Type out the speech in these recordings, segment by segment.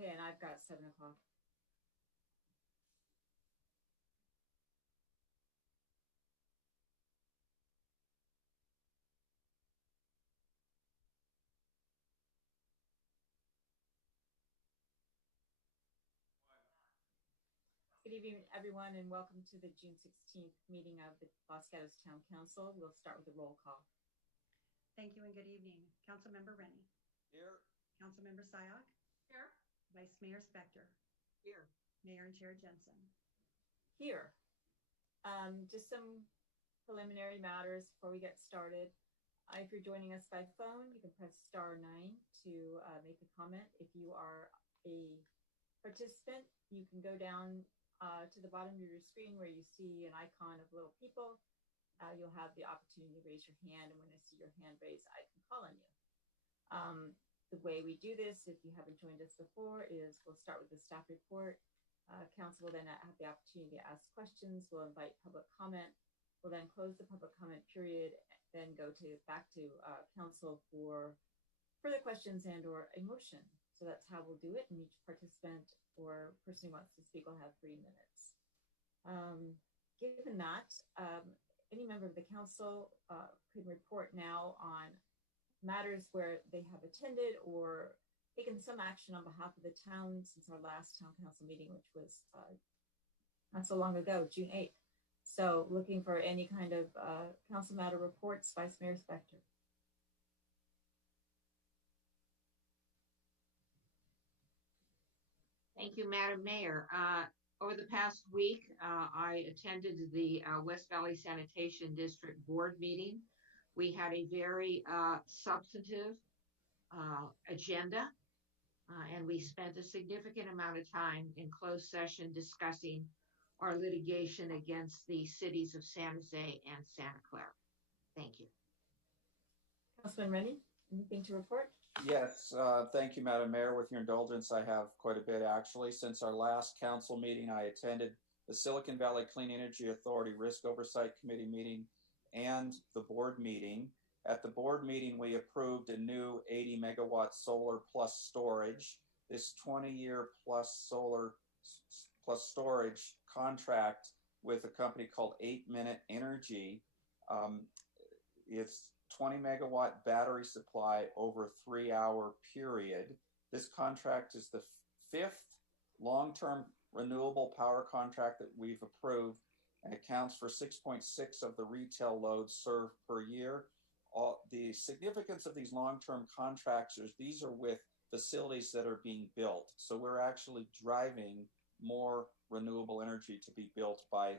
Okay, and I've got 7 o'clock. Good evening, everyone, and welcome to the June 16th meeting of the Los Gatos Town Council. We'll start with a roll call. Thank you and good evening. Councilmember Rennie. Here. Councilmember Sayoc. Here. Vice Mayor Spector. Here. Mayor and Chair Jensen. Here. Just some preliminary matters before we get started. If you're joining us by phone, you can press *9 to make a comment. If you are a participant, you can go down to the bottom of your screen where you see an icon of little people. You'll have the opportunity to raise your hand, and when I see your hand raised, I can call on you. The way we do this, if you haven't joined us before, is we'll start with the staff report. Council will then have the opportunity to ask questions. We'll invite public comment. We'll then close the public comment period, then go back to council for further questions and or a motion. So that's how we'll do it, and each participant or person who wants to speak will have 3 minutes. Given that, any member of the council could report now on matters where they have attended or taken some action on behalf of the town since our last town council meeting, which was not so long ago, June 8th. So looking for any kind of council matter reports, Vice Mayor Spector. Thank you, Madam Mayor. Over the past week, I attended the West Valley Sanitation District Board meeting. We had a very substantive agenda, and we spent a significant amount of time in closed session discussing our litigation against the cities of San Jose and Santa Clara. Thank you. Councilman Rennie, anything to report? Yes, thank you, Madam Mayor. With your indulgence, I have quite a bit actually. Since our last council meeting, I attended the Silicon Valley Clean Energy Authority Risk Oversight Committee meeting and the board meeting. At the board meeting, we approved a new 80 megawatt solar plus storage. This 20-year plus solar plus storage contract with a company called 8 Minute Energy. It's 20 megawatt battery supply over a 3-hour period. This contract is the 5th long-term renewable power contract that we've approved and accounts for 6.6 of the retail loads served per year. The significance of these long-term contracts is these are with facilities that are being built. So we're actually driving more renewable energy to be built by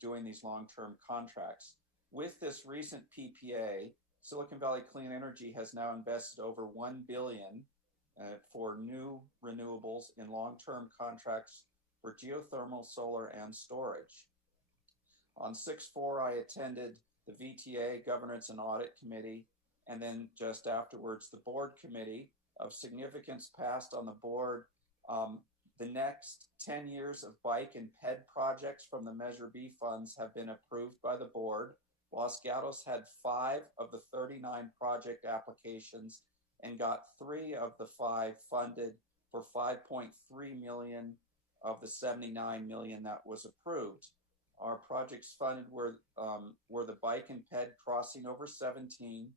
doing these long-term contracts. With this recent PPA, Silicon Valley Clean Energy has now invested over $1 billion for new renewables in long-term contracts for geothermal, solar, and storage. On 6/4, I attended the VTA Governance and Audit Committee, and then just afterwards, the board committee. Of significance passed on the board. The next 10 years of bike and ped projects from the Measure B funds have been approved by the board. Los Gatos had 5 of the 39 project applications and got 3 of the 5 funded for $5.3 million of the $79 million that was approved. Our projects funded were the bike and ped crossing over 17,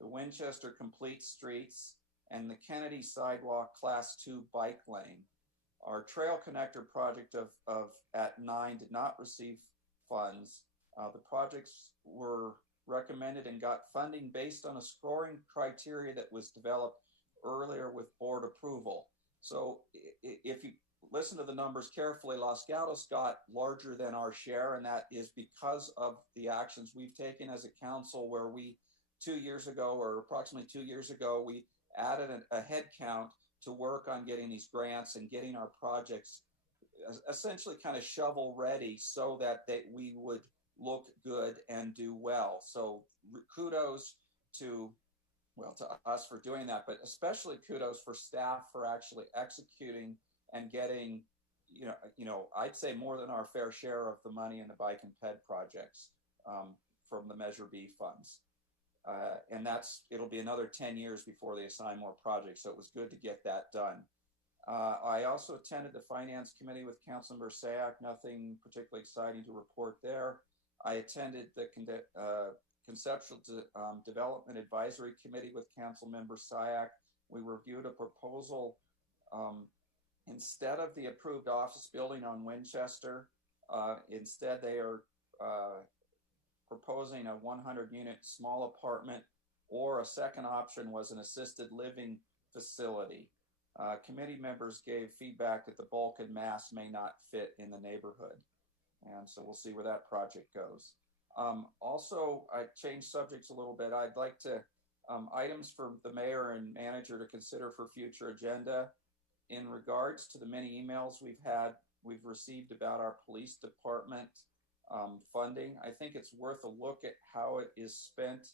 the Winchester Complete Streets, and the Kennedy Sidewalk Class 2 bike lane. Our trail connector project at 9 did not receive funds. The projects were recommended and got funding based on a scoring criteria that was developed earlier with board approval. So if you listen to the numbers carefully, Los Gatos got larger than our share, and that is because of the actions we've taken as a council where we 2 years ago, or approximately 2 years ago, we added a head count to work on getting these grants and getting our projects essentially kind of shovel ready so that we would look good and do well. So kudos to us for doing that, but especially kudos for staff for actually executing and getting, I'd say more than our fair share of the money in the bike and ped projects from the Measure B funds. And it'll be another 10 years before they assign more projects. So it was good to get that done. I also attended the Finance Committee with Councilmember Sayak. Nothing particularly exciting to report there. I attended the Conceptual Development Advisory Committee with Councilmember Sayak. We reviewed a proposal. Instead of the approved office building on Winchester, instead they are proposing a 100-unit small apartment, or a second option was an assisted living facility. Committee members gave feedback that the bulk and mass may not fit in the neighborhood. And so we'll see where that project goes. Also, I changed subjects a little bit. I'd like to, items for the mayor and manager to consider for future agenda. In regards to the many emails we've received about our police department funding, I think it's worth a look at how it is spent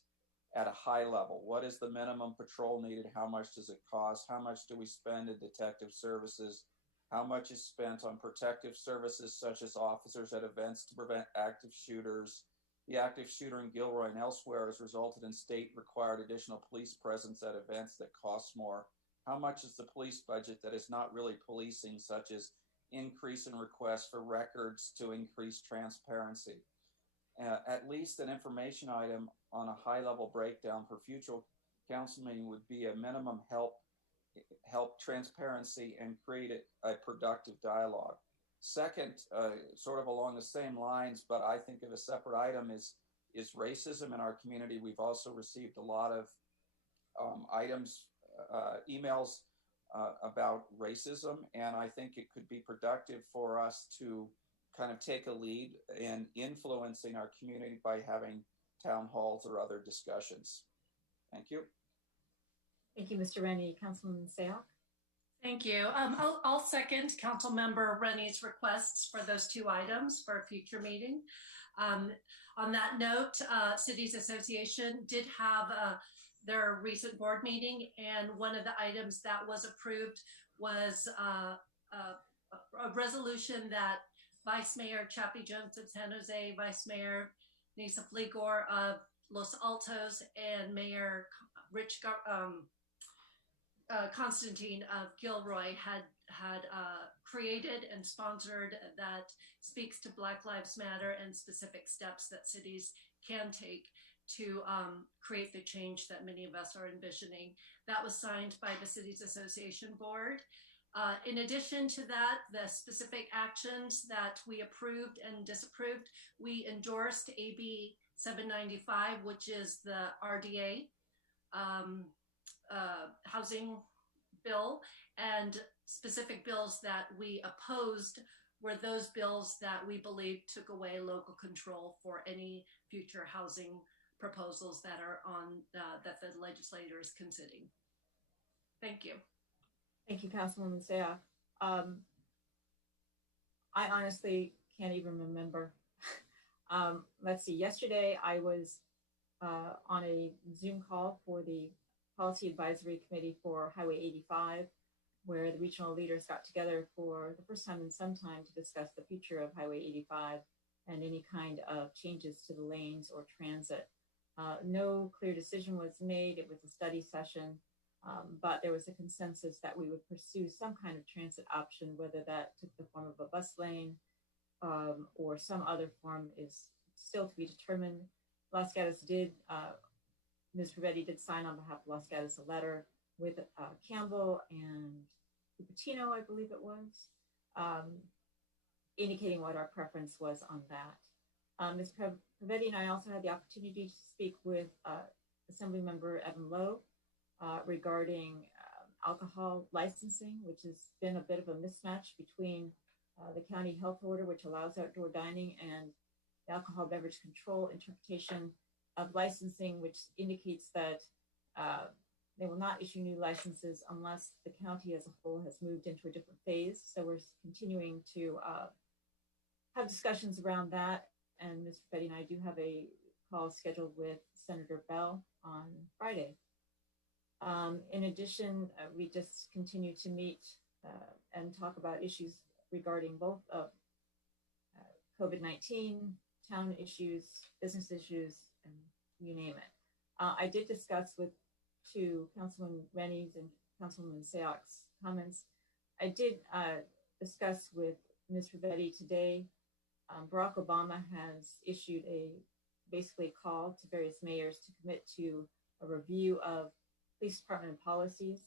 at a high level. What is the minimum patrol needed? How much does it cost? How much do we spend in detective services? How much is spent on protective services such as officers at events to prevent active shooters? The active shooter in Gilroy and elsewhere has resulted in state-required additional police presence at events that cost more. How much is the police budget that is not really policing, such as increase in requests for records to increase transparency? At least an information item on a high-level breakdown for future council meeting would be a minimum help transparency and create a productive dialogue. Second, sort of along the same lines, but I think of a separate item, is racism in our community. We've also received a lot of emails about racism, and I think it could be productive for us to kind of take a lead in influencing our community by having town halls or other discussions. Thank you. Thank you, Mr. Rennie. Councilman Sayoc? Thank you. I'll second Councilmember Rennie's requests for those two items for a future meeting. On that note, Cities Association did have their recent board meeting, and one of the items that was approved was a resolution that Vice Mayor Chappie Jones of San Jose, Vice Mayor Nisa Fligor of Los Altos, and Mayor Rich Constantine of Gilroy had created and sponsored, that speaks to Black Lives Matter and specific steps that cities can take to create the change that many of us are envisioning. That was signed by the Cities Association Board. In addition to that, the specific actions that we approved and disapproved, we endorsed AB 795, which is the RDA housing bill, and specific bills that we opposed were those bills that we believe took away local control for any future housing proposals that are on that the legislator is considering. Thank you. Thank you, Councilwoman Sayoc. I honestly can't even remember. Let's see, yesterday I was on a Zoom call for the Policy Advisory Committee for Highway 85, where the regional leaders got together for the first time in some time to discuss the future of Highway 85 and any kind of changes to the lanes or transit. No clear decision was made. It was a study session, but there was a consensus that we would pursue some kind of transit option, whether that took the form of a bus lane or some other form is still to be determined. Los Gatos did, Ms. Rivetti did sign on behalf of Los Gatos a letter with Campbell and Cupertino, I believe it was, indicating what our preference was on that. Ms. Rivetti and I also had the opportunity to speak with Assemblymember Evan Lowe regarding alcohol licensing, which has been a bit of a mismatch between the county health order, which allows outdoor dining, and the alcohol beverage control interpretation of licensing, which indicates that they will not issue new licenses unless the county as a whole has moved into a different phase. So we're continuing to have discussions around that. And Ms. Rivetti and I do have a call scheduled with Senator Bell on Friday. In addition, we just continue to meet and talk about issues regarding both of COVID-19, town issues, business issues, and you name it. I did discuss to Councilman Rennie's and Councilwoman Sayoc's comments I did discuss with Ms. Rivetti today. Barack Obama has issued a basically call to various mayors to commit to a review of police department policies.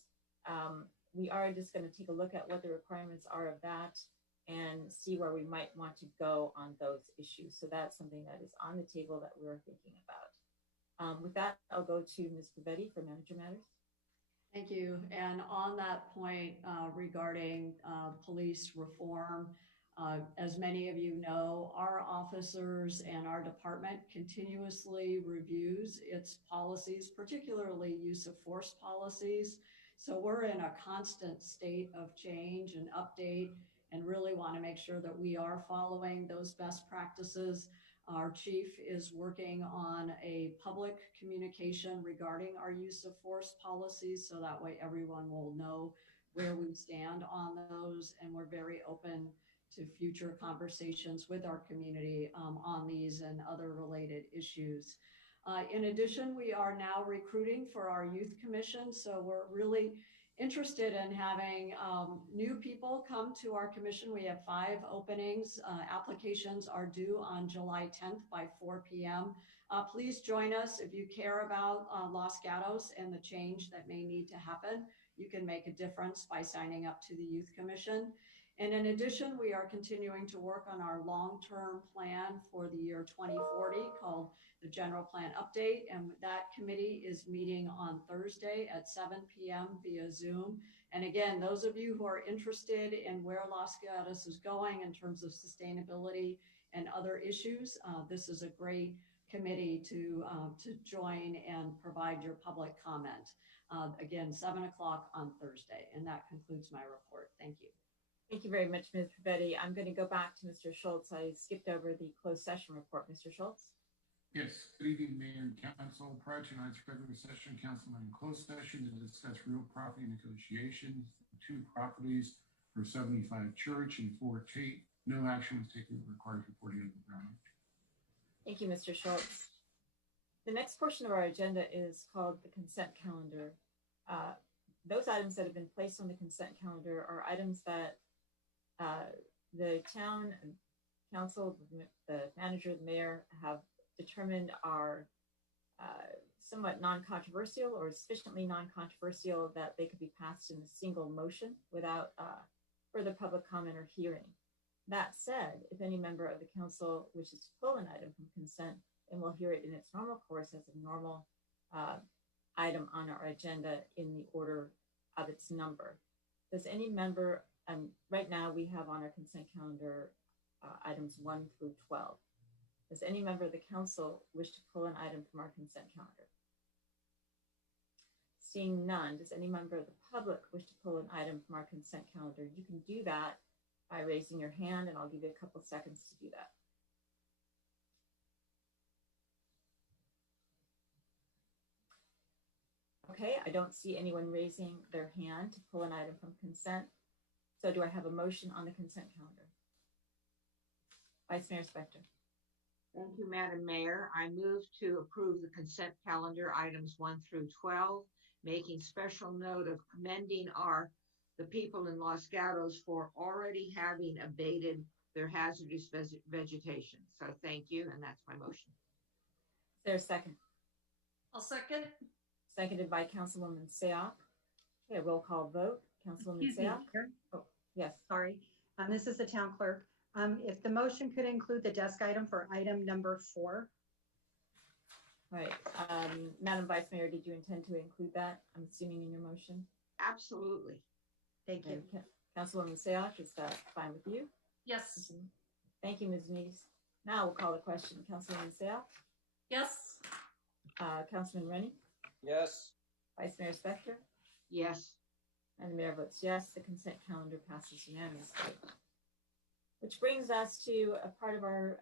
We are just going to take a look at what the requirements are of that and see where we might want to go on those issues. So that's something that is on the table that we're thinking about. With that, I'll go to Ms. Rivetti for Manager Matters. Thank you. And on that point regarding police reform, as many of you know, our officers and our department continuously reviews its policies, particularly use of force policies. So we're in a constant state of change and update and really want to make sure that we are following those best practices. Our chief is working on a public communication regarding our use of force policies, so that way everyone will know where we stand on those, and we're very open to future conversations with our community on these and other related issues. In addition, we are now recruiting for our youth commission, so we're really interested in having new people come to our commission. We have 5 openings. Applications are due on July 10th by 4 p.m. Please join us if you care about Los Gatos and the change that may need to happen. You can make a difference by signing up to the Youth Commission. And in addition, we are continuing to work on our long-term plan for the year 2040 called the General Plan Update. And that committee is meeting on Thursday at 7 p.m. via Zoom. And again, those of you who are interested in where Los Gatos is going in terms of sustainability and other issues, this is a great committee to join and provide your public comment. Again, 7 o'clock on Thursday. And that concludes my report. Thank you. Thank you very much, Ms. Rivetti. I'm going to go back to Mr. Schultz. I skipped over the closed session report. Mr. Schultz? Yes, good evening, Mayor and Council. Prior to tonight's regular session, Council met in closed session to discuss real property negotiations, 2 properties for 75 Church and 4 Tate. No action was taken required before the end of the round. Thank you, Mr. Schultz. The next portion of our agenda is called the consent calendar. Those items that have been placed on the consent calendar are items that the town council, the manager, the mayor have determined are somewhat non-controversial or sufficiently non-controversial that they could be passed in a single motion without further public comment or hearing. That said, if any member of the council wishes to pull an item from consent, then we'll hear it in its normal course as a normal item on our agenda in the order of its number. Does any member, right now we have on our consent calendar items 1 through 12. Does any member of the council wish to pull an item from our consent calendar? Seeing none, does any member of the public wish to pull an item from our consent calendar? You can do that by raising your hand, and I'll give you a couple seconds to do that. Okay, I don't see anyone raising their hand to pull an item from consent. So do I have a motion on the consent calendar? Vice Mayor Spector. Thank you, Madam Mayor. I move to approve the consent calendar items 1 through 12, making special note of commending the people in Los Gatos for already having abated their hazardous vegetation. So thank you, and that's my motion. Is there a second? I'll second. Seconded by Councilwoman Seok. Okay, roll call vote. Councilwoman Excuse me, Seok. Chair. Oh, yes. Sorry. This is the town clerk. If the motion could include the desk item for item number 4. All right. Madam Vice Mayor, did you intend to include that? I'm assuming in your motion. Absolutely. Thank you. And Councilwoman Seok, is that fine with you? Yes. Thank you, Ms. Neis. Now we'll call the question. Councilwoman Seok. Yes. Councilman Rennie. Yes. Vice Mayor Spector. Yes. And the mayor votes yes. The consent calendar passes unanimously. Which brings us to a part of our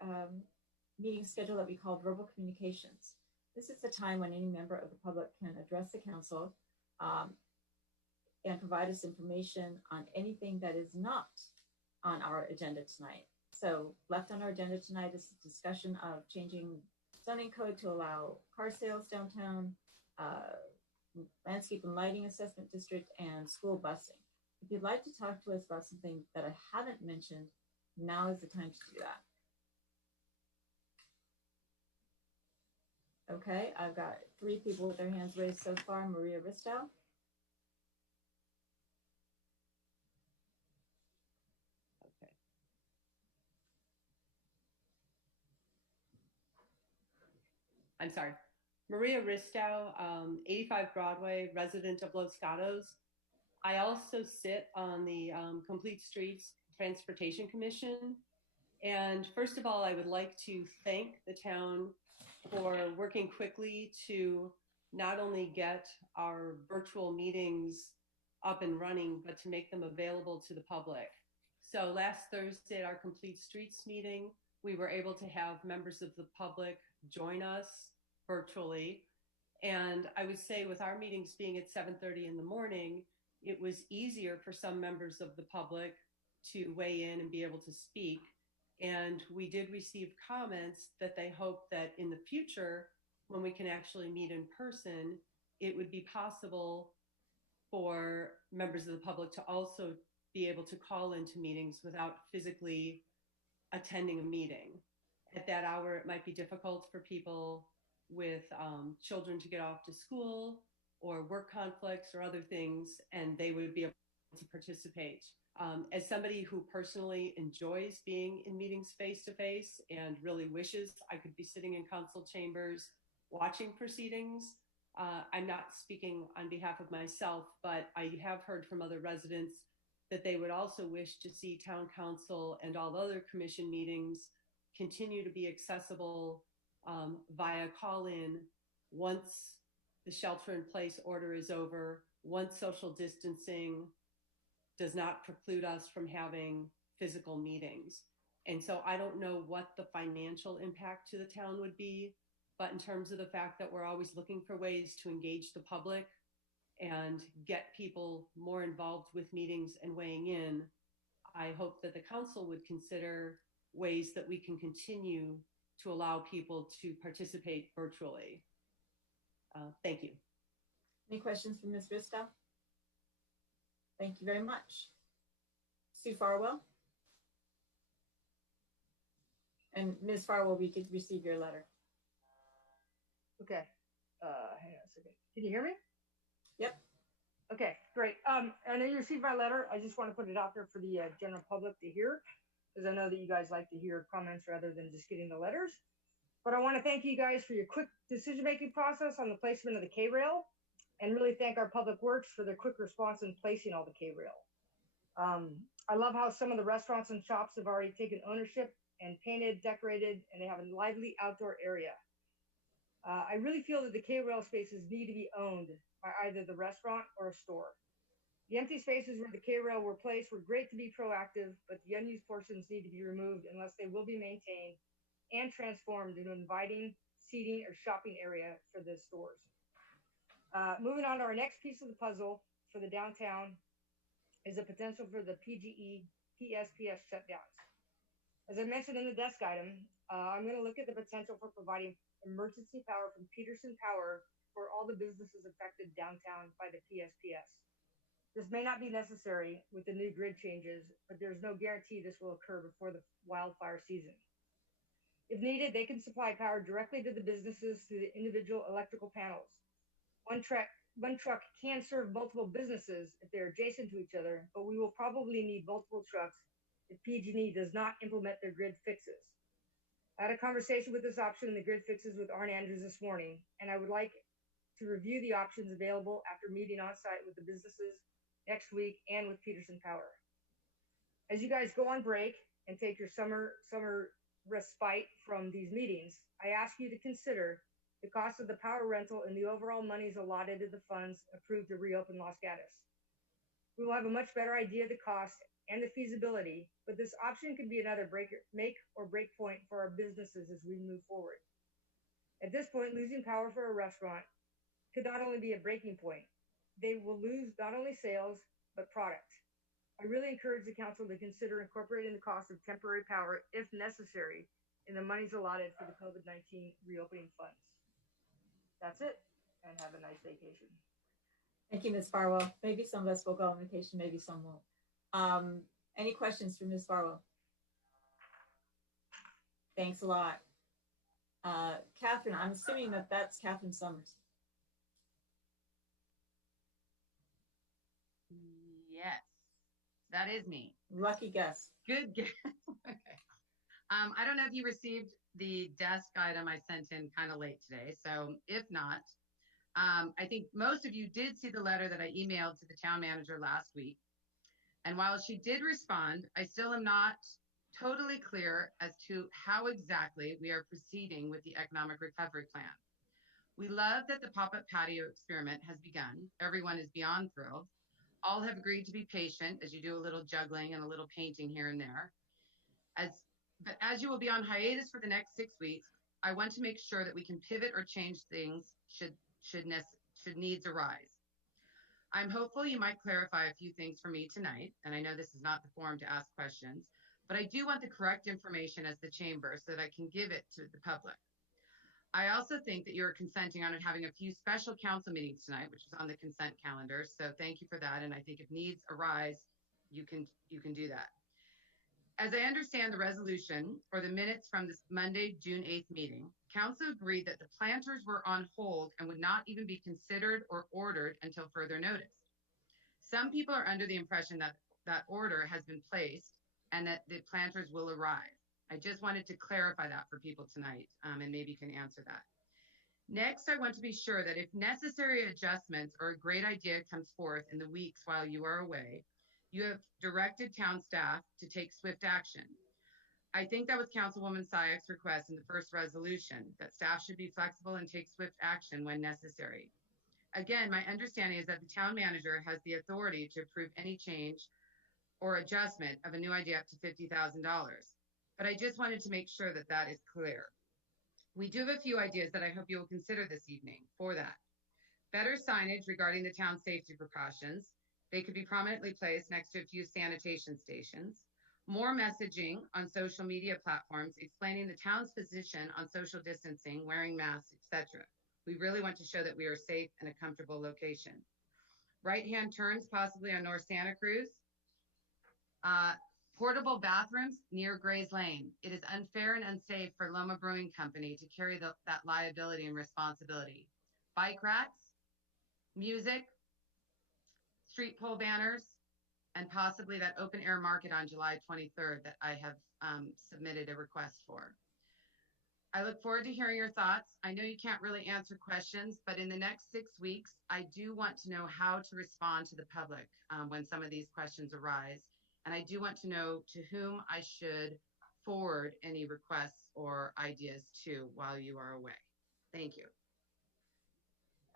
meeting schedule that we call verbal communications. This is the time when any member of the public can address the council and provide us information on anything that is not on our agenda tonight. So left on our agenda tonight is a discussion of changing zoning code to allow car sales downtown, landscape and lighting assessment district, and school busing. If you'd like to talk to us about something that I haven't mentioned, now is the time to do that. Okay, I've got 3 people with their hands raised so far. Maria Ristow. Okay. I'm sorry. Maria Ristow, 85 Broadway, resident of Los Gatos. I also sit on the Complete Streets Transportation Commission. And first of all, I would like to thank the town for working quickly to not only get our virtual meetings up and running, but to make them available to the public. So last Thursday at our Complete Streets meeting, we were able to have members of the public join us virtually. And I would say with our meetings being at 7:30 in the morning, it was easier for some members of the public to weigh in and be able to speak. And we did receive comments that they hope that in the future, when we can actually meet in person, it would be possible for members of the public to also be able to call into meetings without physically attending a meeting. At that hour, it might be difficult for people with children to get off to school or work conflicts or other things, and they would be able to participate. As somebody who personally enjoys being in meetings face-to-face and really wishes I could be sitting in council chambers watching proceedings, I'm not speaking on behalf of myself, but I have heard from other residents that they would also wish to see town council and all other commission meetings continue to be accessible via call-in once the shelter-in-place order is over, once social distancing does not preclude us from having physical meetings. And so I don't know what the financial impact to the town would be, but in terms of the fact that we're always looking for ways to engage the public and get people more involved with meetings and weighing in, I hope that the council would consider ways that we can continue to allow people to participate virtually. Thank you. Any questions for Ms. Ristow? Thank you very much. Sue Farwell. And Ms. Farwell, we did receive your letter. Okay. Hang on a second. Can you hear me? Yep. Okay, great. I know you received my letter. I just want to put it out there for the general public to hear, because I know that you guys like to hear comments rather than just getting the letters. But I want to thank you guys for your quick decision-making process on the placement of the K-rail, and really thank our Public Works for their quick response in placing all the K-rail. I love how some of the restaurants and shops have already taken ownership and painted, decorated, and they have a lively outdoor area. I really feel that the K-rail spaces need to be owned by either the restaurant or a store. The empty spaces where the K-rail were placed were great to be proactive, but the unused portions need to be removed unless they will be maintained and transformed into an inviting seating or shopping area for the stores. Moving on to our next piece of the puzzle for the downtown is the potential for the PGE PSPS shutdowns. As I mentioned in the desk item, I'm going to look at the potential for providing emergency power from Peterson Power for all the businesses affected downtown by the PSPS. This may not be necessary with the new grid changes, but there's no guarantee this will occur before the wildfire season. If needed, they can supply power directly to the businesses through the individual electrical panels. One truck can serve multiple businesses if they're adjacent to each other, but we will probably need multiple trucks if PG&E does not implement their grid fixes. I had a conversation with this option in the grid fixes with Arn Andrews this morning, and I would like to review the options available after meeting on site with the businesses next week and with Peterson Power. As you guys go on break and take your summer respite from these meetings, I ask you to consider the cost of the power rental and the overall monies allotted to the funds approved to reopen Los Gatos. We will have a much better idea of the cost and the feasibility, but this option could be another make or break point for our businesses as we move forward. At this point, losing power for a restaurant could not only be a breaking point, they will lose not only sales, but product. I really encourage the council to consider incorporating the cost of temporary power, if necessary, in the monies allotted for the COVID-19 reopening funds. That's it, and have a nice vacation. Thank you, Ms. Farwell. Maybe some of us will go on vacation, maybe some won't. Any questions for Ms. Farwell? Thanks a lot. Catherine, I'm assuming that that's Catherine Summers. Yes, that is me. Lucky guess. Good guess. Okay. I don't know if you received the desk item I sent in kind of late today. So if not, I think most of you did see the letter that I emailed to the town manager last week. And while she did respond, I still am not totally clear as to how exactly we are proceeding with the economic recovery plan. We love that the pop-up patio experiment has begun. Everyone is beyond thrilled. All have agreed to be patient as you do a little juggling and a little painting here and there. But as you will be on hiatus for the next 6 weeks, I want to make sure that we can pivot or change things should needs arise. I'm hopeful you might clarify a few things for me tonight, and I know this is not the forum to ask questions, but I do want the correct information as the chamber so that I can give it to the public. I also think that you're consenting on having a few special council meetings tonight, which is on the consent calendar. So thank you for that. And I think if needs arise, you can do that. As I understand the resolution or the minutes from this Monday, June 8th meeting, council agreed that the planters were on hold and would not even be considered or ordered until further notice. Some people are under the impression that that order has been placed and that the planters will arrive. I just wanted to clarify that for people tonight, and maybe you can answer that. Next, I want to be sure that if necessary adjustments or a great idea comes forth in the weeks while you are away, you have directed town staff to take swift action. I think that was Councilwoman Sayek's request in the first resolution, that staff should be flexible and take swift action when necessary. Again, my understanding is that the town manager has the authority to approve any change or adjustment of a new idea up to $50,000. But I just wanted to make sure that that is clear. We do have a few ideas that I hope you will consider this evening for that. Better signage regarding the town's safety precautions. They could be prominently placed next to a few sanitation stations. More messaging on social media platforms explaining the town's position on social distancing, wearing masks, etc. We really want to show that we are safe and a comfortable location. Right-hand turns possibly on North Santa Cruz. Portable bathrooms near Gray's Lane. It is unfair and unsafe for Loma Brewing Company to carry that liability and responsibility. Bike racks, music, street pole banners, and possibly that open air market on July 23rd that I have submitted a request for. I look forward to hearing your thoughts. I know you can't really answer questions, but in the next 6 weeks, I do want to know how to respond to the public when some of these questions arise. And I do want to know to whom I should forward any requests or ideas to while you are away. Thank you.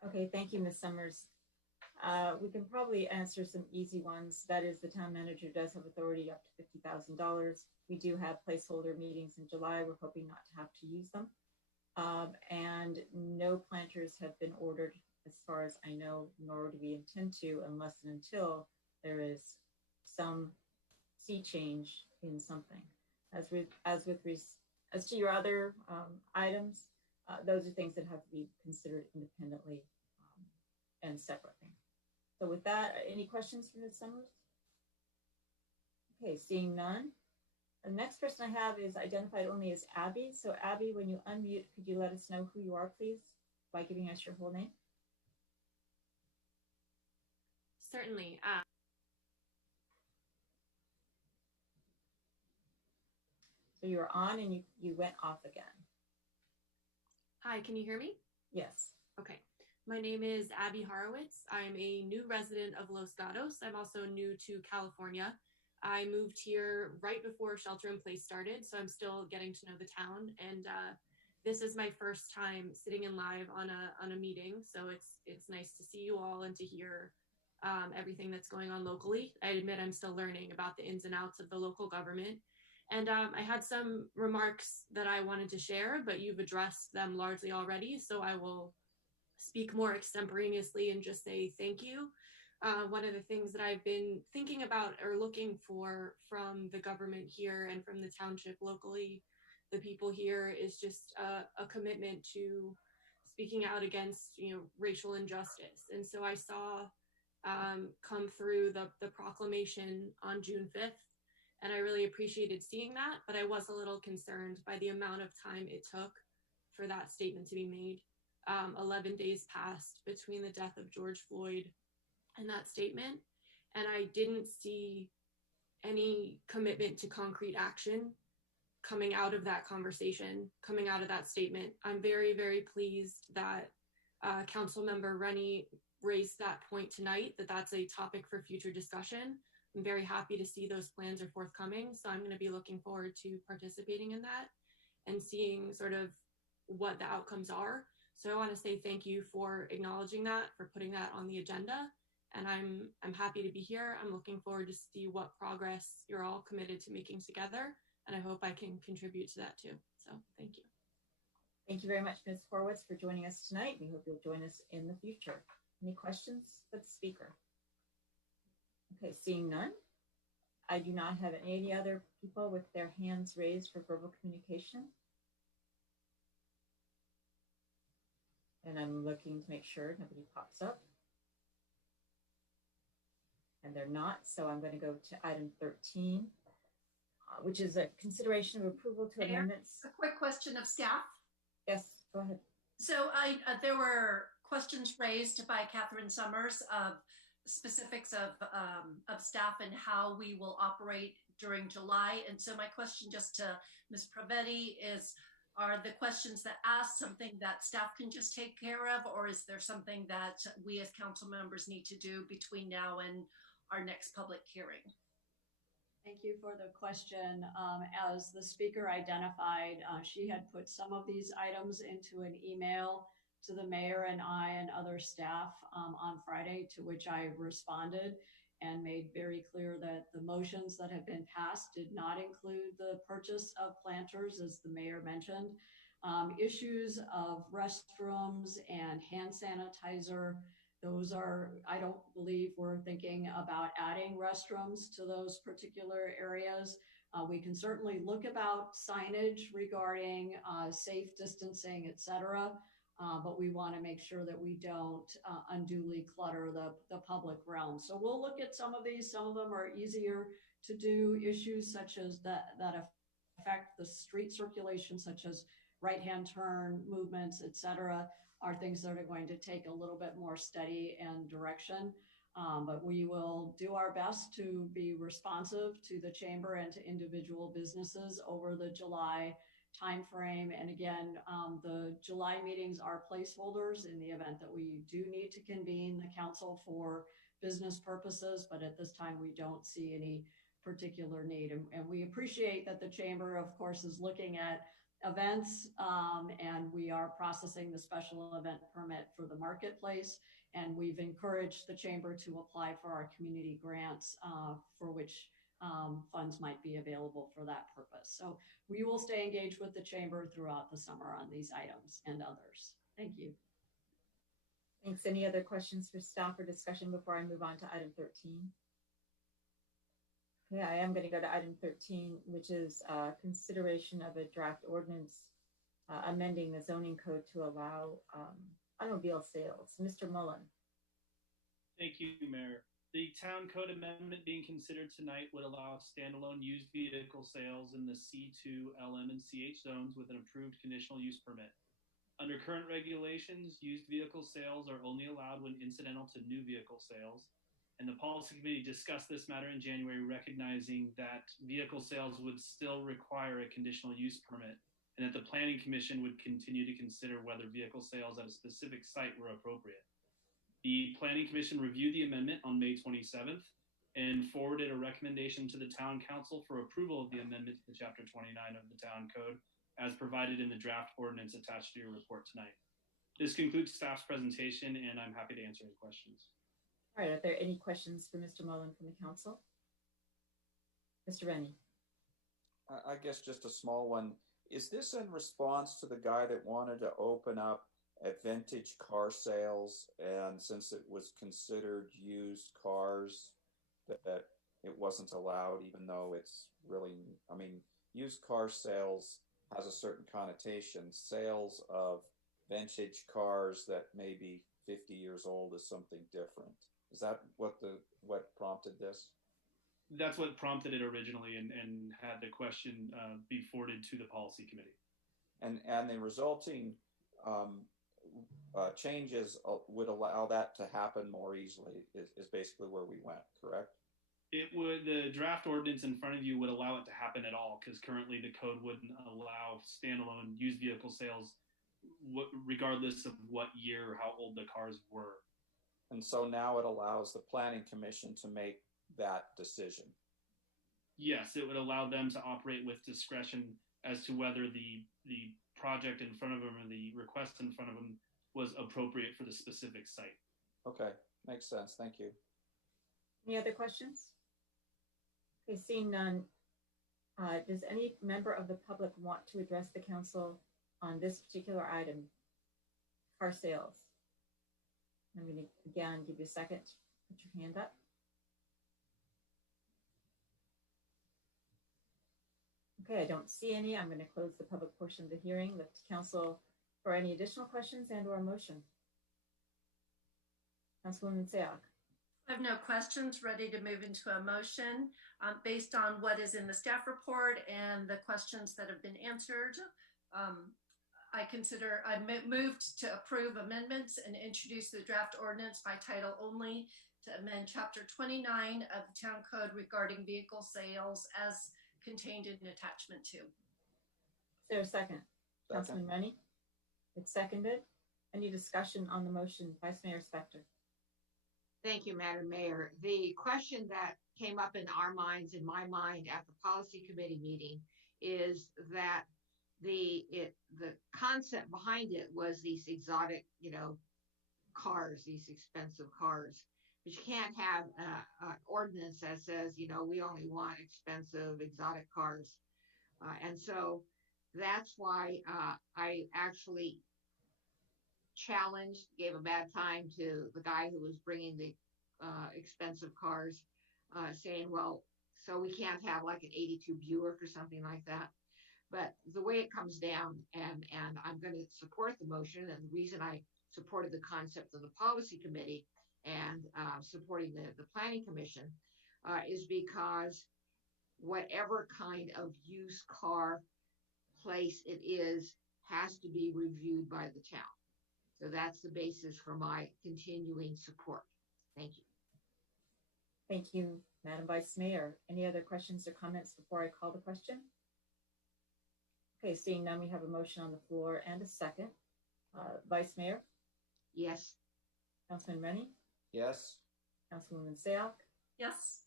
Okay, thank you, Ms. Summers. We can probably answer some easy ones. That is, the town manager does have authority up to $50,000. We do have placeholder meetings in July. We're hoping not to have to use them. And no planters have been ordered as far as I know, nor do we intend to unless and until there is some sea change in something. As to your other items, those are things that have to be considered independently and separately. So with that, any questions from Ms. Summers? Okay, seeing none. The next person I have is identified only as Abby. So Abby, when you unmute, could you let us know who you are, please, by giving us your whole name? Certainly. So you were on and you went off again. Hi, can you hear me? Yes. Okay. My name is Abby Horowitz. I'm a new resident of Los Gatos. I'm also new to California. I moved here right before shelter in place started, so I'm still getting to know the town. And this is my first time sitting in live on a meeting, so it's nice to see you all and to hear everything that's going on locally. I admit I'm still learning about the ins and outs of the local government. And I had some remarks that I wanted to share, but you've addressed them largely already, so I will speak more extemporaneously and just say thank you. One of the things that I've been thinking about or looking for from the government here and from the township locally, the people here, is just a commitment to speaking out against, racial injustice. And so I saw come through the proclamation on June 5th. And I really appreciated seeing that, but I was a little concerned by the amount of time it took for that statement to be made. 11 days passed between the death of George Floyd and that statement, and I didn't see any commitment to concrete action coming out of that conversation, coming out of that statement. I'm very, very pleased that Councilmember Rennie raised that point tonight, that that's a topic for future discussion. I'm very happy to see those plans are forthcoming. So I'm going to be looking forward to participating in that and seeing sort of what the outcomes are. So I want to say thank you for acknowledging that, for putting that on the agenda. And I'm happy to be here. I'm looking forward to see what progress you're all committed to making together. And I hope I can contribute to that too. So thank you. Thank you very much, Ms. Horowitz, for joining us tonight. We hope you'll join us in the future. Any questions for the speaker? Okay, seeing none. I do not have any other people with their hands raised for verbal communication. And I'm looking to make sure nobody pops up. And they're not, so I'm going to go to item 13, which is a consideration of approval to Mayor, amendments. a quick question of staff. Yes, go ahead. So there were questions raised by Catherine Summers of specifics of staff and how we will operate during July. And so my question just to Ms. Pravetti is, are the questions that ask something that staff can just take care of, or is there something that we as council members need to do between now and our next public hearing? Thank you for the question. As the speaker identified, she had put some of these items into an email to the mayor and I and other staff on Friday, to which I responded and made very clear that the motions that have been passed did not include the purchase of planters, as the mayor mentioned. Issues of restrooms and hand sanitizer, those are, I don't believe we're thinking about adding restrooms to those particular areas. We can certainly look about signage regarding safe distancing, et cetera. But we want to make sure that we don't unduly clutter the public realm. So we'll look at some of these. Some of them are easier to do. Issues such as that affect the street circulation, such as right-hand turn movements, et cetera, are things that are going to take a little bit more study and direction. But we will do our best to be responsive to the chamber and to individual businesses over the July timeframe. And again, the July meetings are placeholders in the event that we do need to convene the council for business purposes, but at this time we don't see any particular need. And we appreciate that the chamber, of course, is looking at events, and we are processing the special event permit for the marketplace. And we've encouraged the chamber to apply for our community grants, for which funds might be available for that purpose. So we will stay engaged with the chamber throughout the summer on these items and others. Thank you. Thanks. Any other questions for staff or discussion before I move on to item 13? Okay, I am going to go to item 13, which is consideration of a draft ordinance amending the zoning code to allow automobile sales. Mr. Mullen. Thank you, Mayor. The town code amendment being considered tonight would allow standalone used vehicle sales in the C2, LM, and CH zones with an approved conditional use permit. Under current regulations, used vehicle sales are only allowed when incidental to new vehicle sales. And the policy committee discussed this matter in January, recognizing that vehicle sales would still require a conditional use permit, and that the planning commission would continue to consider whether vehicle sales at a specific site were appropriate. The Planning Commission reviewed the amendment on May 27th and forwarded a recommendation to the Town Council for approval of the amendment to Chapter 29 of the Town Code as provided in the draft ordinance attached to your report tonight. This concludes staff's presentation, and I'm happy to answer any questions. All right, are there any questions for Mr. Mullen from the council? Mr. Rennie. I guess just a small one. Is this in response to the guy that wanted to open up at vintage car sales, and since it was considered used cars, that it wasn't allowed, even though it's really, I mean, used car sales has a certain connotation. Sales of vintage cars that may be 50 years old is something different. Is that what prompted this? That's what prompted it originally, and had the question be forwarded to the policy committee. And the resulting changes would allow that to happen more easily, is basically where we went, correct? The draft ordinance in front of you would allow it to happen at all, because currently the code wouldn't allow standalone used vehicle sales regardless of what year or how old the cars were. And so now it allows the planning commission to make that decision. Yes, it would allow them to operate with discretion as to whether the project in front of them or the request in front of them was appropriate for the specific site. Okay, makes sense. Thank you. Any other questions? Okay, seeing none, does any member of the public want to address the council on this particular item, car sales? I'm going to again give you a second. Put your hand up. Okay, I don't see any. I'm going to close the public portion of the hearing. Look to council for any additional questions and/or motion. Councilwoman Sayoc. I have no questions. Ready to move into a motion based on what is in the staff report and the questions that have been answered. I moved to approve amendments and introduce the draft ordinance by title only to amend Chapter 29 of the Town Code regarding vehicle sales as contained in attachment 2. Is there a second? Councilman Rennie? It's seconded. Any discussion on the motion? Vice Mayor Spector. Thank you, Madam Mayor. The question that came up in our minds, in my mind, at the policy committee meeting is that the concept behind it was these exotic, cars, these expensive cars. But you can't have an ordinance that says, we only want expensive, exotic cars. And so that's why I actually gave a bad time to the guy who was bringing the expensive cars, saying, well, so we can't have like an 82 Buick or something like that. But the way it comes down, and I'm going to support the motion, and the reason I supported the concept of the policy committee and supporting the planning commission is because whatever kind of used car place it is has to be reviewed by the town. So that's the basis for my continuing support. Thank you. Thank you, Madam Vice Mayor. Any other questions or comments before I call the question? Okay, seeing none, we have a motion on the floor and a second. Vice Mayor? Yes. Councilman Rennie? Yes. Councilwoman Sayoc? Yes.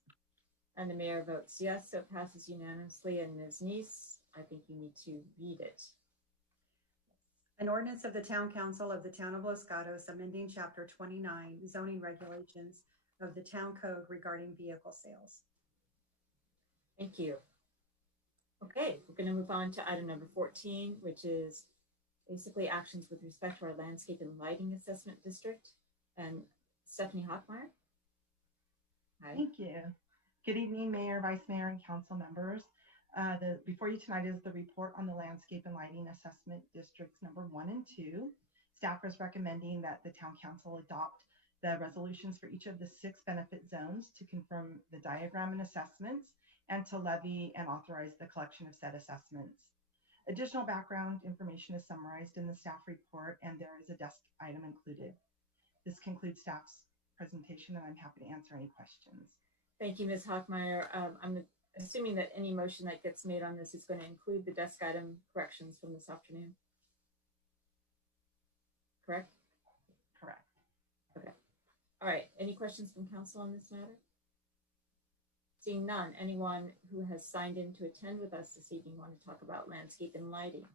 And the mayor votes yes, so it passes unanimously. And Ms. Neis, I think you need to read it. An ordinance of the Town Council of the Town of Los Gatos amending Chapter 29 zoning regulations of the Town Code regarding vehicle sales. Thank you. Okay, we're going to move on to item number 14, which is basically actions with respect to our landscape and lighting assessment district. And Stephanie Hockmeyer. Hi. Thank you. Good evening, Mayor, Vice Mayor, and council members. Before you tonight is the report on the landscape and lighting assessment districts number 1 and 2. Staff is recommending that the Town Council adopt the resolutions for each of the 6 benefit zones to confirm the diagram and assessments and to levy and authorize the collection of said assessments. Additional background information is summarized in the staff report, and there is a desk item included. This concludes staff's presentation, and I'm happy to answer any questions. Thank you, Ms. Hockmeyer. I'm assuming that any motion that gets made on this is going to include the desk item corrections from this afternoon. Correct? Correct. Okay. All right. Any questions from council on this matter? Seeing none, anyone who has signed in to attend with us this evening want to talk about landscape and lighting?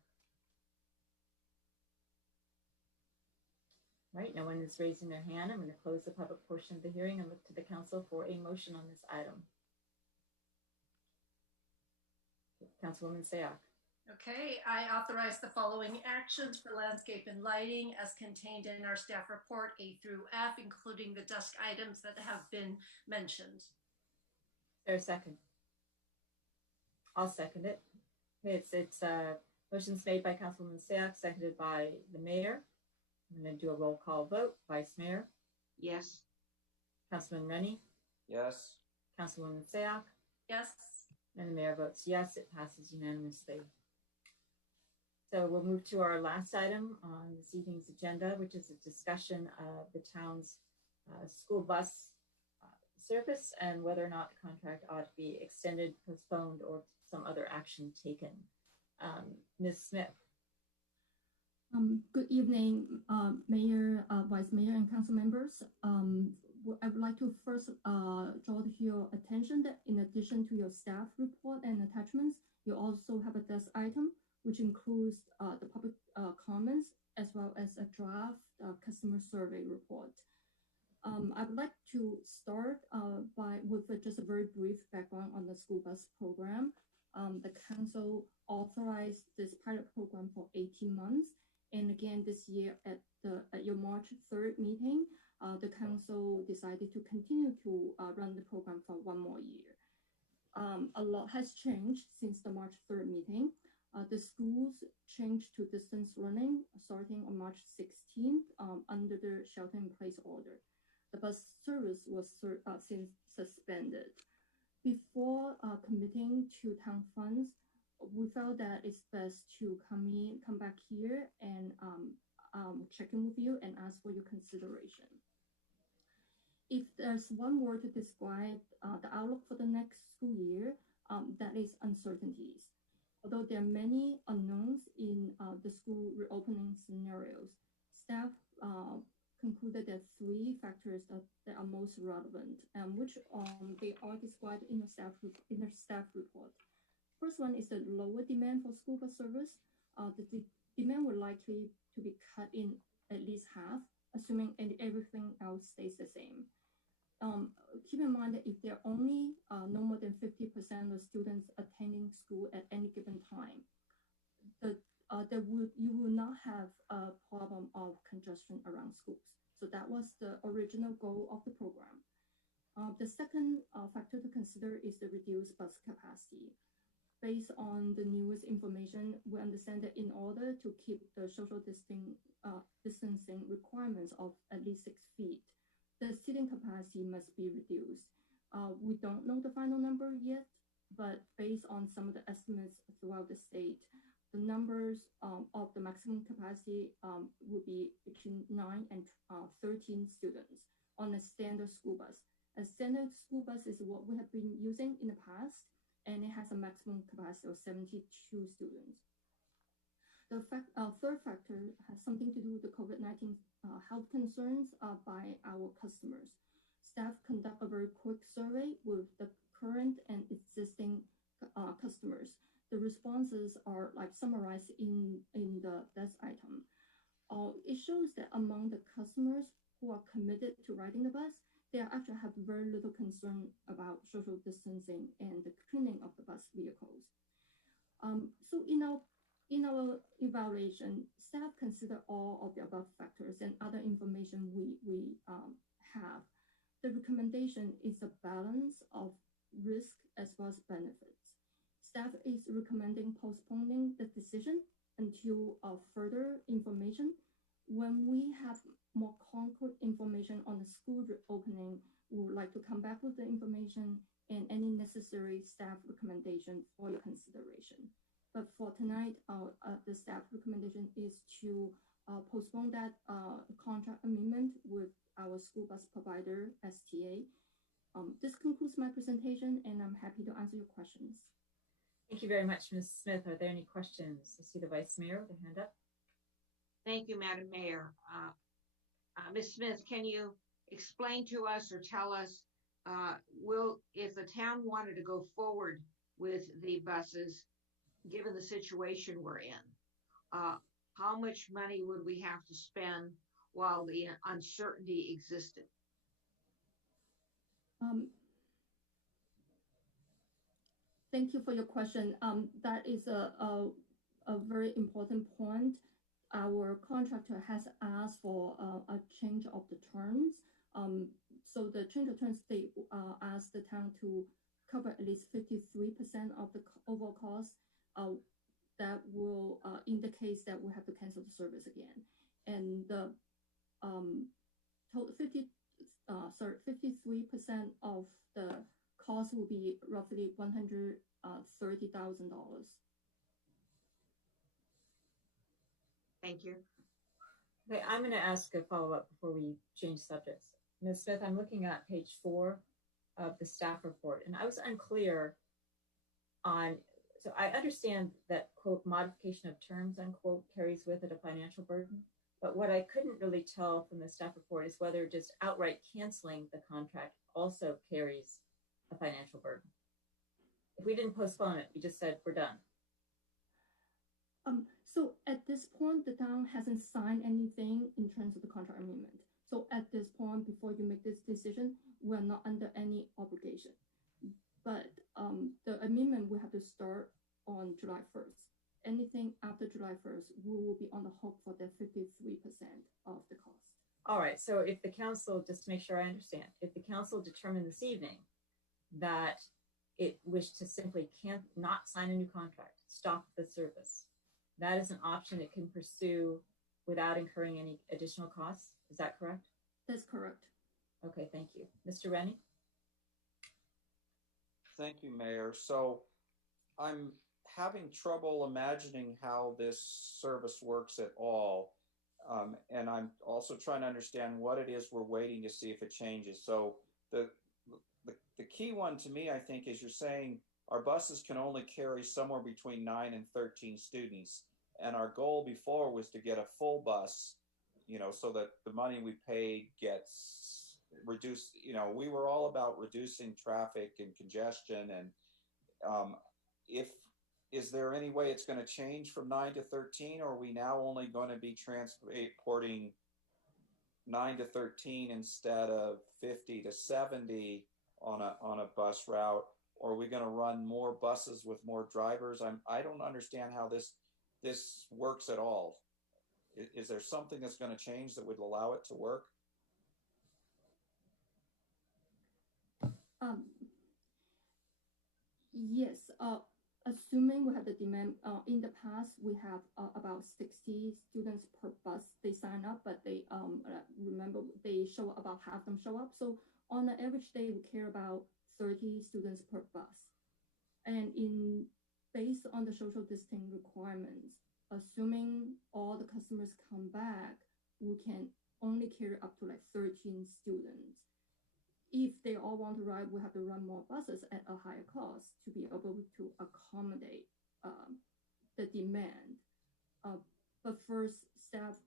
All right, no one is raising their hand. I'm going to close the public portion of the hearing and look to the council for a motion on this item. Councilwoman Sayoc. Okay, I authorize the following actions for landscape and lighting as contained in our staff report A through F, including the desk items that have been mentioned. Is there a second? I'll second it. Okay, it's motions made by Councilwoman Sayoc, seconded by the mayor. I'm going to do a roll call vote. Vice Mayor? Yes. Councilman Rennie, Yes. Councilwoman Sayoc, Yes. and the mayor votes yes. It passes unanimously. So we'll move to our last item on this evening's agenda, which is a discussion of the town's school bus service and whether or not the contract ought to be extended, postponed, or some other action taken. Ms. Smith. Good evening, Mayor, Vice Mayor, and council members. I would like to first draw to your attention that in addition to your staff report and attachments, you also have a desk item, which includes the public comments as well as a draft customer survey report. I would like to start with just a very brief background on the school bus program. The council authorized this pilot program for 18 months. And again, this year at your March 3rd meeting, the council decided to continue to run the program for one more year. A lot has changed since the March 3rd meeting. The schools changed to distance learning starting on March 16th under the shelter-in-place order. The bus service was since suspended. Before committing to town funds, we felt that it's best to come back here and check in with you and ask for your consideration. If there's one word to describe the outlook for the next school year, that is uncertainties. Although there are many unknowns in the school reopening scenarios, staff concluded that three factors that are most relevant, which they are described in the staff report. First one is the lower demand for school bus service. The demand will likely to be cut in at least half, assuming everything else stays the same. Keep in mind that if there are only no more than 50% of students attending school at any given time, you will not have a problem of congestion around schools. So that was the original goal of the program. The second factor to consider is the reduced bus capacity. Based on the newest information, we understand that in order to keep the social distancing requirements of at least 6 feet, the seating capacity must be reduced. We don't know the final number yet, but based on some of the estimates throughout the state, the numbers of the maximum capacity would be between 9 and 13 students on a standard school bus. A standard school bus is what we have been using in the past, and it has a maximum capacity of 72 students. The third factor has something to do with the COVID-19 health concerns by our customers. Staff conduct a very quick survey with the current and existing customers. The responses are summarized in the desk item. It shows that among the customers who are committed to riding the bus, they actually have very little concern about social distancing and the cleaning of the bus vehicles. So in our evaluation, staff consider all of the above factors and other information we have. The recommendation is a balance of risk as well as benefits. Staff is recommending postponing the decision until further information. When we have more concrete information on the school reopening, we would like to come back with the information and any necessary staff recommendation for your consideration. But for tonight, the staff recommendation is to postpone that contract amendment with our school bus provider, STA. This concludes my presentation, and I'm happy to answer your questions. Thank you very much, Ms. Smith. Are there any questions? I see the Vice Mayor with a hand up. Thank you, Madam Mayor. Ms. Smith, can you explain to us or tell us, if the town wanted to go forward with the buses, given the situation we're in, how much money would we have to spend while the uncertainty existed? Thank you for your question. That is a very important point. Our contractor has asked for a change of the terms. So the change of terms, they asked the town to cover at least 53% of the overall cost. That will indicate that we have to cancel the service again. And the 53% of the cost will be roughly $130,000. Thank you. Okay, I'm going to ask a follow-up before we change subjects. Ms. Smith, I'm looking at page 4 of the staff report, and I was unclear on, so I understand that, quote, modification of terms, unquote, carries with it a financial burden, but what I couldn't really tell from the staff report is whether just outright canceling the contract also carries a financial burden. If we didn't postpone it, we just said we're done. So at this point, the town hasn't signed anything in terms of the contract amendment. So at this point, before you make this decision, we're not under any obligation. But the amendment will have to start on July 1st. Anything after July 1st, we will be on the hook for the 53% of the cost. All right, so if the council, just to make sure I understand, if the council determined this evening that it wished to simply not sign a new contract, stop the service, that is an option it can pursue without incurring any additional costs. Is that correct? That's correct. Okay, thank you. Mr. Rennie? Thank you, Mayor. So I'm having trouble imagining how this service works at all. And I'm also trying to understand what it is we're waiting to see if it changes. So the key one to me, I think, is you're saying our buses can only carry somewhere between 9 and 13 students. And our goal before was to get a full bus, so that the money we paid gets reduced. We were all about reducing traffic and congestion. And is there any way it's going to change from 9 to 13, or are we now only going to be transporting 9 to 13 instead of 50 to 70 on a bus route? Or are we going to run more buses with more drivers? I don't understand how this works at all. Is there something that's going to change that would allow it to work? Yes. Assuming we have the demand, in the past we have about 60 students per bus. They sign up, but they remember they show up, about half them show up. So on an average day, we care about 30 students per bus. And based on the social distancing requirements, assuming all the customers come back, we can only carry up to like 13 students. If they all want to ride, we have to run more buses at a higher cost to be able to accommodate the demand. But first, staff,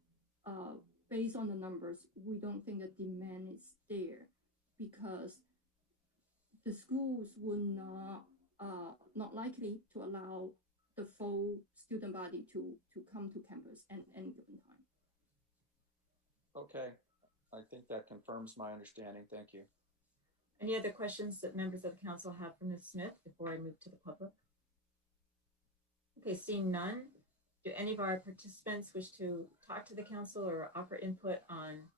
based on the numbers, we don't think the demand is there because the schools will not likely to allow the full student body to come to campus at any given time. Okay, I think that confirms my understanding. Thank you. Any other questions that members of the council have for Ms. Smith before I move to the public? Okay, seeing none, do any of our participants wish to talk to the council or offer input on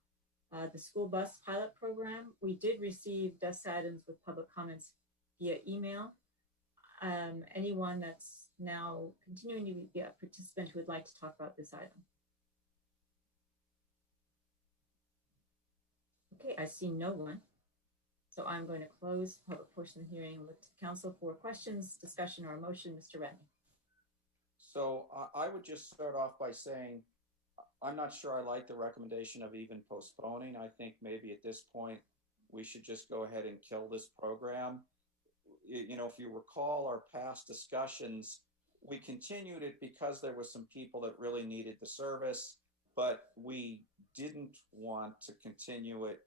the school bus pilot program? We did receive desk items with public comments via email. Anyone that's now continuing to be a participant who would like to talk about this item? Okay, I see no one. So I'm going to close the public portion of the hearing with council for questions, discussion, or a motion. Mr. Rennie. So I would just start off by saying, I'm not sure I like the recommendation of even postponing. I think maybe at this point, we should just go ahead and kill this program. If you recall our past discussions, we continued it because there were some people that really needed the service, but we didn't want to continue it.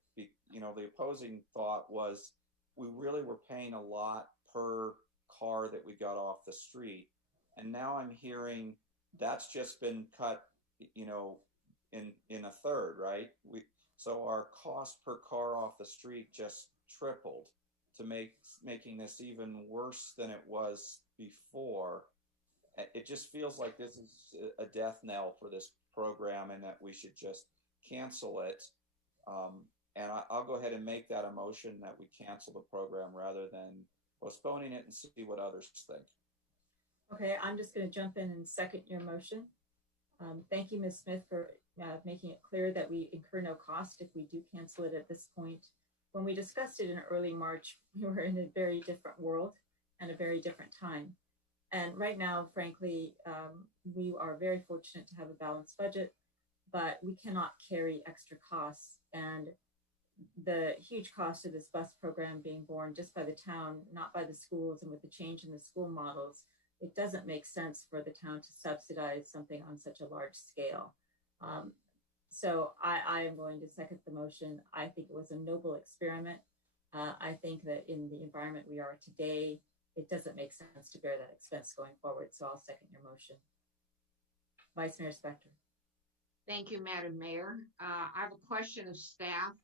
The opposing thought was we really were paying a lot per car that we got off the street. And now I'm hearing that's just been cut, in a third, right? So our cost per car off the street just tripled to making this even worse than it was before. It just feels like this is a death knell for this program and that we should just cancel it. And I'll go ahead and make that a motion that we cancel the program rather than postponing it and see what others think. Okay, I'm just going to jump in and second your motion. Thank you, Ms. Smith, for making it clear that we incur no cost if we do cancel it at this point when we discussed it in early March, we were in a very different world and a very different time. And right now, frankly, we are very fortunate to have a balanced budget, but we cannot carry extra costs. And the huge cost of this bus program being borne just by the town, not by the schools, and with the change in the school models, it doesn't make sense for the town to subsidize something on such a large scale. So I am going to second the motion. I think it was a noble experiment. I think that in the environment we are today, it doesn't make sense to bear that expense going forward. So I'll second your motion. Vice Mayor Spector. Thank you, Madam Mayor. I have a question of staff.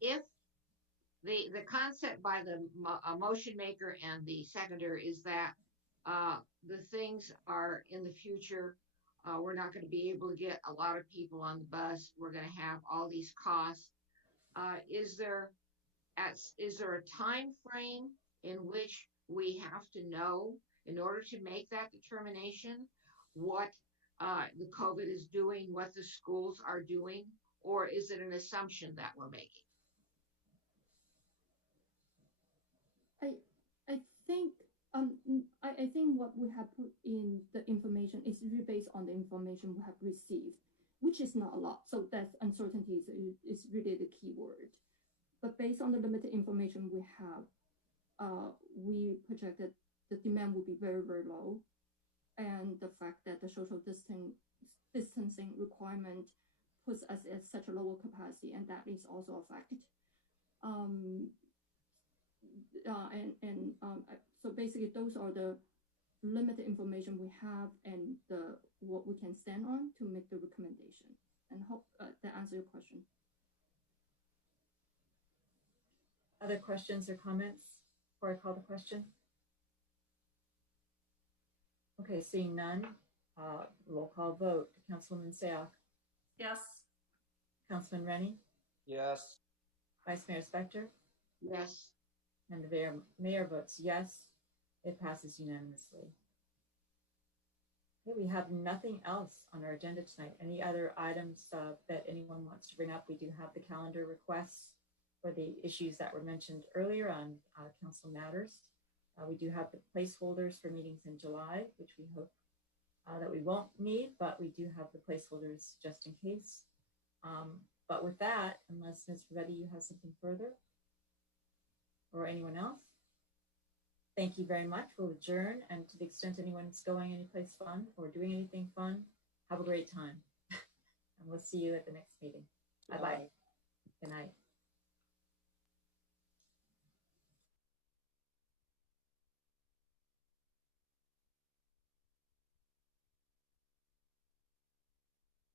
If the concept by the motion maker and the seconder is that the things are in the future, we're not going to be able to get a lot of people on the bus. We're going to have all these costs. Is there a time frame in which we have to know in order to make that determination what the COVID is doing, what the schools are doing, or is it an assumption that we're making? I think what we have put in the information is really based on the information we have received, which is not a lot. So that uncertainty is really the key word. But based on the limited information we have, we projected the demand will be very, very low. And the fact that the social distancing requirement puts us at such a lower capacity, and that is also a fact. So basically, those are the limited information we have and what we can stand on to make the recommendation. And hope that answers your question. Other questions or comments before I call the question? Okay, seeing none, roll call vote. Councilwoman Sayoc. Yes. Councilman Rennie. Yes. Vice Mayor Spector. Yes. And the mayor votes yes. It passes unanimously. Okay, we have nothing else on our agenda tonight. Any other items that anyone wants to bring up? We do have the calendar requests for the issues that were mentioned earlier on council matters. We do have the placeholders for meetings in July, which we hope that we won't need, but we do have the placeholders just in case. But with that, unless Ms. Reddy, you have something further, or anyone else, thank you very much. We'll adjourn, and to the extent anyone's going anyplace fun or doing anything fun, have a great time. And we'll see you at the next meeting. Bye-bye. Good night.